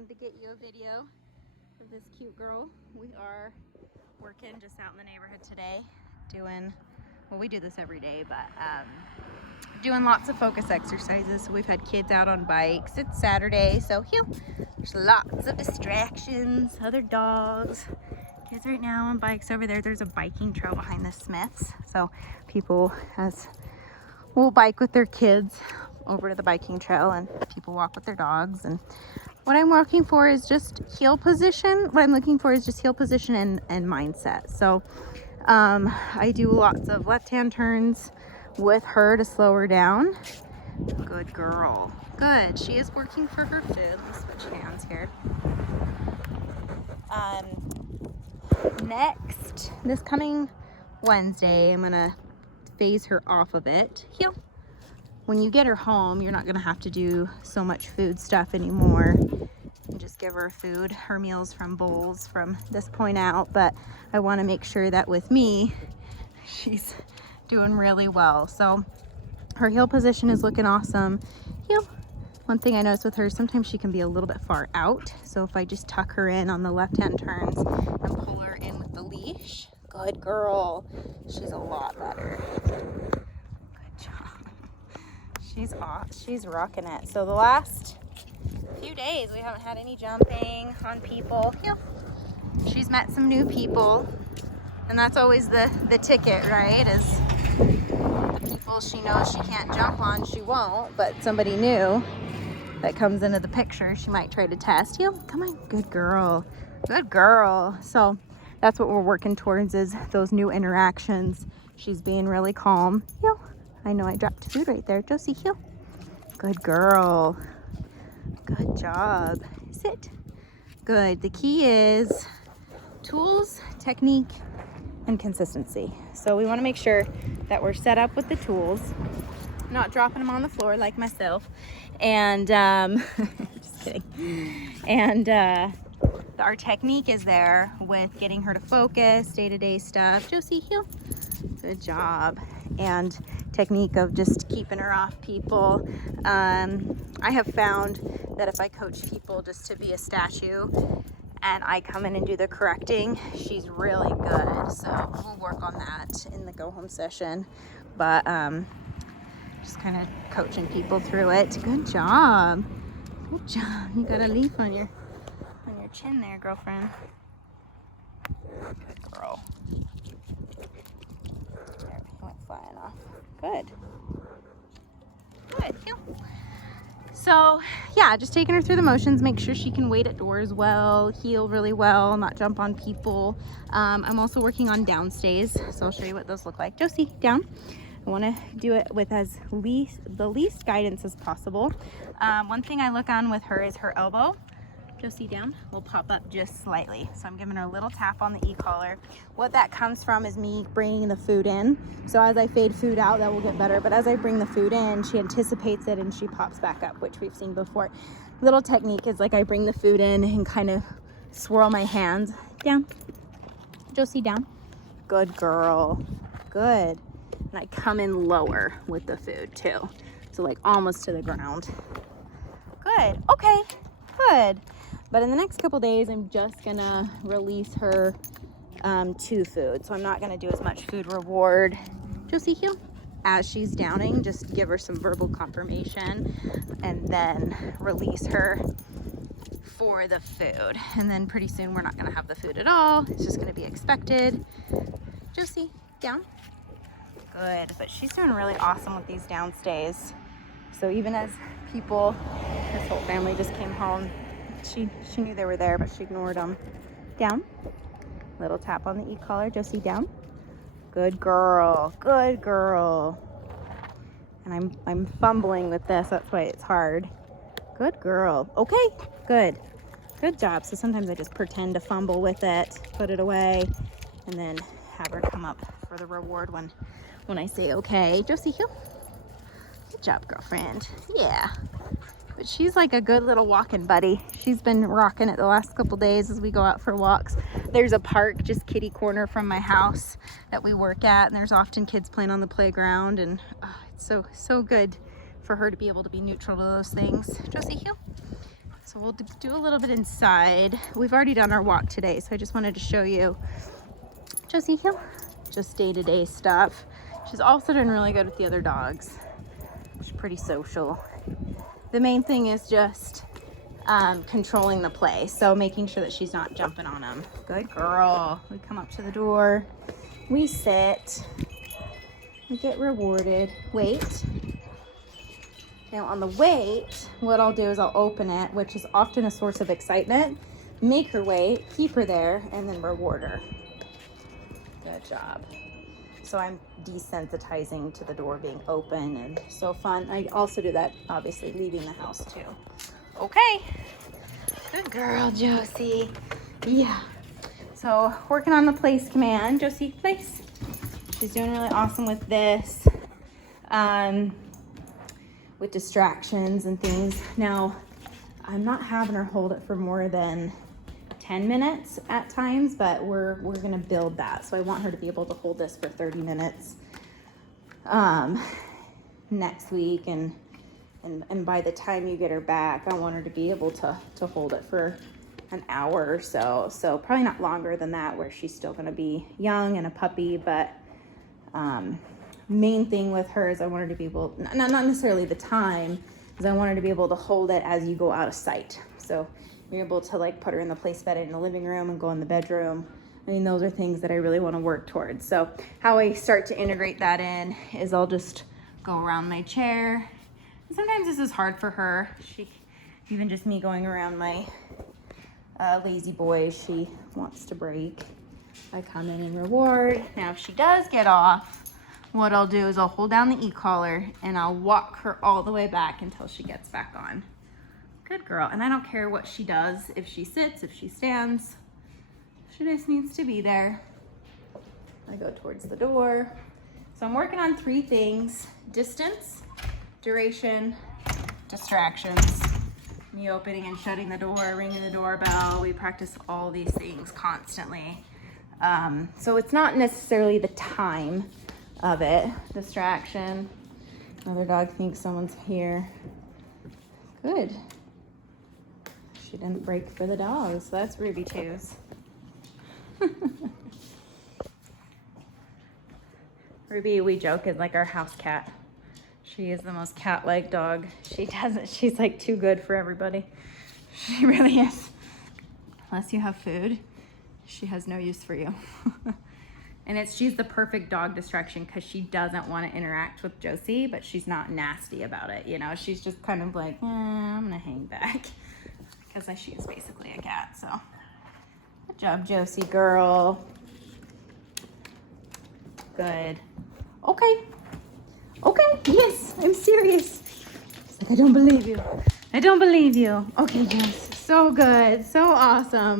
wanted to get you a video of this cute girl. We are working just out in the neighborhood today, doing, well, we do this every day, but doing lots of focus exercises. So we've had kids out on bikes. It's Saturday, so there's lots of distractions, other dogs. Kids right now on bikes over there. There's a biking trail behind the Smiths, so people will bike with their kids over to the biking trail, and people walk with their dogs. And what I'm looking for is just heel position. What I'm looking for is just heel position and mindset. So I do lots of left-hand turns with her to slow her down. Good girl. Good. She is working for her food. Let me switch hands here. Next, this coming Wednesday, I'm gonna phase her off of it. Heel. When you get her home, you're not gonna have to do so much food stuff anymore. You just give her food, her meals from bowls from this point out, but I wanna make sure that with me, she's doing really well. So her heel position is looking awesome. Heel. One thing I noticed with her, sometimes she can be a little bit far out. So if I just tuck her in on the left-hand turns and pull her in with the leash, good girl. She's a lot better. Good job. She's rocking it. So the last few days, we haven't had any jumping on people. Heel. She's met some new people, and that's always the ticket, right? Is the people she knows she can't jump on, she won't, but somebody new that comes into the picture, she might try to test. Heel, come on, good girl, good girl. So that's what we're working towards, is those new interactions. She's being really calm. Heel, I know I dropped food right there. Josie, heel, good girl, good job. Sit, good. The key is tools, technique, and consistency. So we want to make sure that we're set up with the tools, not dropping them on the floor like myself, and just kidding. And our technique is there with getting her to focus, day-to-day stuff. Josie, heel, good job. And technique of just keeping her off people. I have found that if I coach people just to be a statue and I come in and do the correcting, she's really good. So we'll work on that in the go home session, but just kind of coaching people through it. Good job. Good job. You got a leaf on your chin there, girlfriend. Good girl. There, he went flying off. Good. Good. Yeah. So yeah, just taking her through the motions, make sure she can wait at doors well, heel really well, not jump on people. I'm also working on downstays, so I'll show you what those look like. Josie, down. I want to do it with the least guidance as possible. One thing I look on with her is her elbow. Josie, down, will pop up just slightly. So I'm giving her a little tap on the e-collar. What that comes from is me bringing the food in. So as I fade food out, that will get better. But as I bring the food in, she anticipates it and she pops back up, which we've seen before. Little technique is like I bring the food in and kind of swirl my hands down. Josie, down. Good girl. Good. And I come in lower with the food too. So like almost to the ground. Good. Okay. Good. But in the next couple days, I'm just gonna release her to food. So I'm not gonna do as much food reward. Josie, heel. As she's downing, just give her some verbal confirmation and then release her for the food. And then pretty soon we're not gonna have the food at all. It's just gonna be expected. Josie, down. Good, but she's doing really awesome with these downstays. So even as people, this whole family just came home, she knew they were there, but she ignored them. Down. Little tap on the e-collar. Josie, down. Good girl. Good girl. And I'm fumbling with this. That's why it's hard. Good girl. Okay. Good. Good job. So sometimes I just pretend to fumble with it, put it away, and then have her come up for the reward when I say okay. Josie, heel. Good job, girlfriend. Yeah. But she's like a good little walking buddy. She's been rocking it the last couple days as we go out for walks. There's a park just kitty corner from my house that we work at, and there's often kids playing on the playground, and it's so good for her to be able to be neutral to those things. Josie, heel. So we'll do a little bit inside. We've already done our walk today, so I just wanted to show you Josie Hill, just day-to-day stuff. She's also doing really good with the other dogs. She's pretty social. The main thing is just controlling the play, so making sure that she's not jumping on them. Good girl. We come up to the door, we sit, we get rewarded. Wait. Now on the wait, what I'll do is I'll open it, which is often a source of excitement, make her wait, keep her there, and then reward her. Good job. So I'm desensitizing to the door being open and so fun. I also do that, obviously, leaving the house too. Okay. Good girl, Josie. Yeah. So working on the place command. Josie, place. She's doing really awesome with this. With distractions and things. Now, I'm not having her hold it for more than 10 minutes at times, but we're gonna build that. So I want her to be able to hold this for 30 minutes next week, and by the time you get her back, I want her to be able to hold it for an hour or so. So probably not longer than that, where she's still gonna be young and a puppy, but main thing with her is I want her to be able, not necessarily the time, is I want her to be able to hold it as you go out of sight. So you're able to like put her in the place bed in the living room and go in the bedroom. I mean, those are things that I really want to work towards. So how I start to integrate that in is I'll just go around my chair. And sometimes this is hard for her. Even just me going around my lazy boy, she wants to break. I come in and reward. Now if she does get off, what I'll do is I'll hold down the e-collar and I'll walk her all the way back until she gets back on. Good girl. And I don't care what she does, if she sits, if she stands, she just needs to be there. I go towards the door. So I'm working on 3 things: distance, duration, distractions. Me opening and shutting the door, ringing the doorbell. We practice all these things constantly. So it's not necessarily the time of it. Distraction. Another dog thinks someone's here. Good. She didn't break for the dogs. So that's Ruby Twos. Ruby, we joke, is like our house cat. She is the most cat-like dog. She's like too good for everybody. She really is. Unless you have food, she has no use for you. And she's the perfect dog distraction because she doesn't want to interact with Josie, but she's not nasty about it. You know, she's just kind of like, I'm gonna hang back, because she is basically a cat. So good job, Josie girl. Good. Okay. Yes, I'm serious. She's like, I don't believe you. I don't believe you. Okay, Jess. So good. So awesome.